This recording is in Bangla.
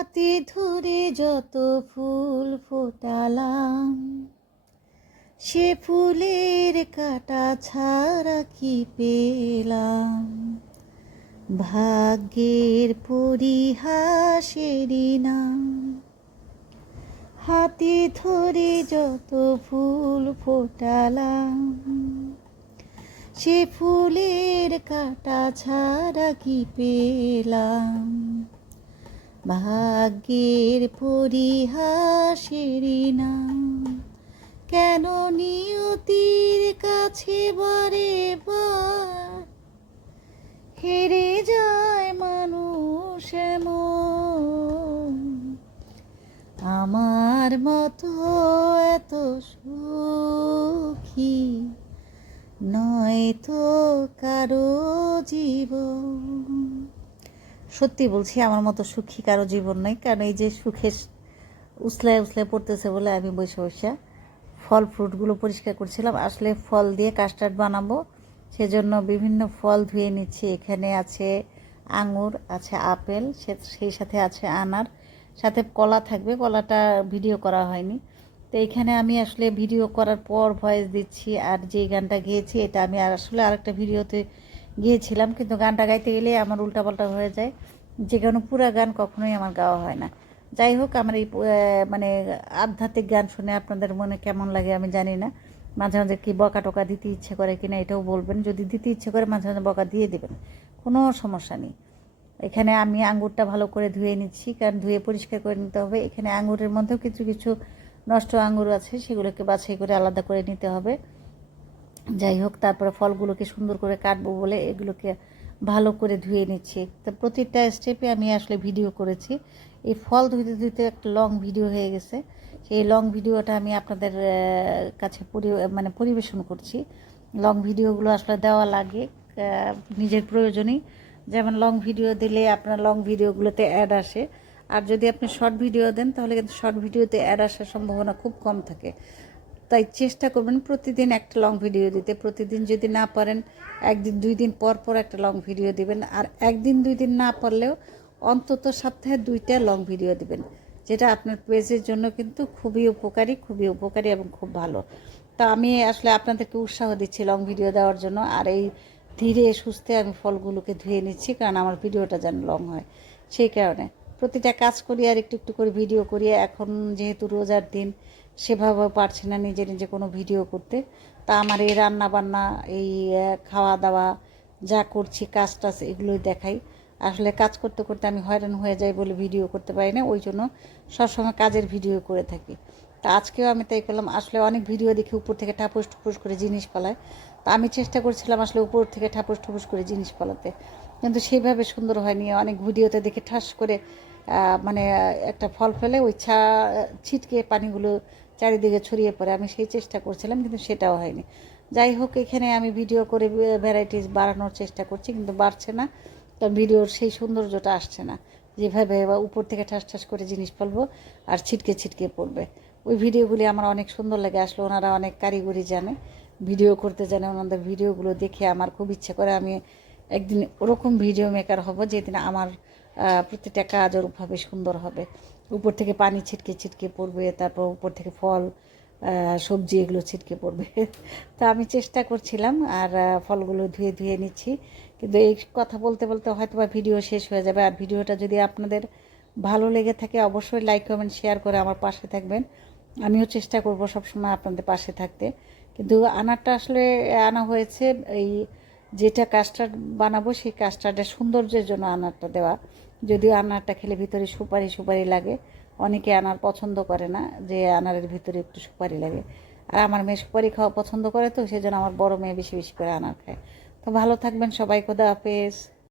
হাতে ধরে যত ফুল ফোটালাম, সে ফুলের কাটা ছাড়া কি পেলাম। ভাগ্যের পরিহাসেরই নাম। হাতে ধরে যত ফুল ফোটালাম, সে ফুলের কাটা ছাড়া কি পেলাম। ভাগ্যের পরিহাসেরই নাম। কেন নিয়তির কাছে বারে বার হেরে যায় মানুষ এমন। আমার মতো এত সুখী নয় তো কারো জীবন। সত্যি বলছি, আমার মতো সুখী কারো জীবন নয়। কারণ এই যে সুখে উছলায় উছলায় পড়তেছে বলে আমি বসে বসে ফল ফ্রুটগুলো পরিষ্কার করছিলাম। আসলে ফল দিয়ে কাস্টার্ড বানাবো, সেজন্য বিভিন্ন ফল ধুয়ে নিচ্ছি। এখানে আছে আঙুর, আছে আপেল, সেই সাথে আছে আনার, সাথে কলা থাকবে। কলাটা ভিডিও করা হয়নি। তো এইখানে আমি আসলে ভিডিও করার পর ভয়েস দিচ্ছি। আর যে গানটা গেয়েছি এটা আমি আসলে আরেকটা ভিডিওতে গিয়েছিলাম, কিন্তু গানটা গাইতে গেলে আমার উল্টাপাল্টা হয়ে যায়, যে কারণে পুরো গান কখনোই আমার গাওয়া হয় না। যাই হোক, আমার এই মানে আধ্যাত্মিক গান শুনে আপনাদের মনে কেমন লাগে আমি জানি না। মাঝে মাঝে কি বকা টকা দিতে ইচ্ছে করে কিনা এটাও বলবেন। যদি দিতে ইচ্ছে করে মাঝে মাঝে বকা দিয়ে দেবেন, কোনো সমস্যা নেই। এখানে আমি আঙ্গুরটা ভালো করে ধুয়ে নিচ্ছি, কারণ ধুয়ে পরিষ্কার করে নিতে হবে। এখানে আঙ্গুরের মধ্যেও কিছু কিছু নষ্ট আঙ্গুর আছে, সেগুলোকে বাছাই করে আলাদা করে নিতে হবে। যাই হোক, তারপরে ফলগুলোকে সুন্দর করে কাটবো বলে এগুলোকে ভালো করে ধুয়ে নিচ্ছি। তো প্রতিটা স্টেপে আমি আসলে ভিডিও করেছি। এই ফল ধুতে ধুতে একটা লং ভিডিও হয়ে গেছে। সেই লং ভিডিওটা আমি আপনাদের কাছে পরিবেশন করছি। লং ভিডিওগুলো আসলে দেওয়া লাগে নিজের প্রয়োজনেই। যেমন লং ভিডিও দিলে আপনার লং ভিডিওগুলোতে অ্যাড আসে, আর যদি আপনি শর্ট ভিডিও দেন তাহলে কিন্তু শর্ট ভিডিওতে অ্যাড আসার সম্ভাবনা খুব কম থাকে। তাই চেষ্টা করবেন প্রতিদিন একটা লং ভিডিও দিতে। প্রতিদিন যদি না পারেন, একদিন 2 দিন পর পর একটা লং ভিডিও দিবেন। আর একদিন 2 দিন না পারলেও অন্তত সপ্তাহে 2টা লং ভিডিও দিবেন, যেটা আপনার পেজের জন্য কিন্তু খুবই উপকারী এবং খুব ভালো। তা আমি আসলে আপনাদেরকে উৎসাহ দিচ্ছি লং ভিডিও দেওয়ার জন্য। আর এই ধীরে সুস্থে আমি ফলগুলোকে ধুয়ে নিচ্ছি, কারণ আমার ভিডিওটা যেন লং হয় সেই কারণে। প্রতিটা কাজ করি আর একটু একটু করে ভিডিও করি। এখন যেহেতু রোজার দিন, সেভাবে পারছি না নিজে নিজে কোনো ভিডিও করতে। তা আমার এই রান্না বান্না, এই খাওয়া দাওয়া যা করছি, কাজ টাজ এগুলোই দেখাই। আসলে কাজ করতে করতে আমি হয়রান হয়ে যাই বলে ভিডিও করতে পারি না, ওই জন্য সবসময় কাজের ভিডিও করে থাকি। তা আজকেও আমি তাই করলাম। আসলে অনেক ভিডিও দেখি উপর থেকে ঠাপুস ঠুপুস করে জিনিস পালায়। তা আমি চেষ্টা করছিলাম আসলে উপর থেকে ঠাপুস ঠুপুস করে জিনিস পালাতে, কিন্তু সেইভাবে সুন্দর হয়নি। অনেক ভিডিওতে দেখে ঠাস করে একটা ফল ফেলে ওই ছিটকে পানিগুলো চারিদিকে ছড়িয়ে পড়ে। আমি সেই চেষ্টা করছিলাম, কিন্তু সেটাও হয়নি। যাই হোক, এখানে আমি ভিডিও করে ভ্যারাইটিস বাড়ানোর চেষ্টা করছি, কিন্তু বাড়ছে না। কারণ ভিডিওর সেই সৌন্দর্যটা আসছে না, যেভাবে উপর থেকে ঠাস ঠাস করে জিনিস ফেলবো আর ছিটকে ছিটকে পড়বে। ওই ভিডিওগুলি আমার অনেক সুন্দর লাগে। আসলে ওনারা অনেক কারিগরি জানে, ভিডিও করতে জানে। ওনাদের ভিডিওগুলো দেখে আমার খুব ইচ্ছে করে আমি একদিন ওরকম ভিডিও মেকার হব, যেদিন আমার প্রতিটা কাজ ওরকমভাবে সুন্দর হবে। উপর থেকে পানি ছিটকে ছিটকে পড়বে, তারপর উপর থেকে ফল সবজি এগুলো ছিটকে পড়বে। তা আমি চেষ্টা করছিলাম, আর ফলগুলো ধুয়ে ধুয়ে নিচ্ছি। কিন্তু এই কথা বলতে বলতে হয়তো বা ভিডিও শেষ হয়ে যাবে। আর ভিডিওটা যদি আপনাদের ভালো লেগে থাকে, অবশ্যই লাইক কমেন্ট শেয়ার করে আমার পাশে থাকবেন। আমিও চেষ্টা করব সবসময় আপনাদের পাশে থাকতে। কিন্তু আনারটা আসলে আনা হয়েছে এই যেটা কাস্টার্ড বানাবো, সেই কাস্টার্ডের সৌন্দর্যের জন্য আনারটা দেওয়া। যদিও আনারটা খেলে ভিতরে সুপারি সুপারি লাগে, অনেকে আনার পছন্দ করে না, যে আনারের ভিতরে একটু সুপারি লাগে। আর আমার মেয়ে সুপারি খাওয়া পছন্দ করে, তো সেজন্য আমার বড় মেয়ে বেশি বেশি করে আনার খায়। তো ভালো থাকবেন সবাই, খোদা হাফেজ।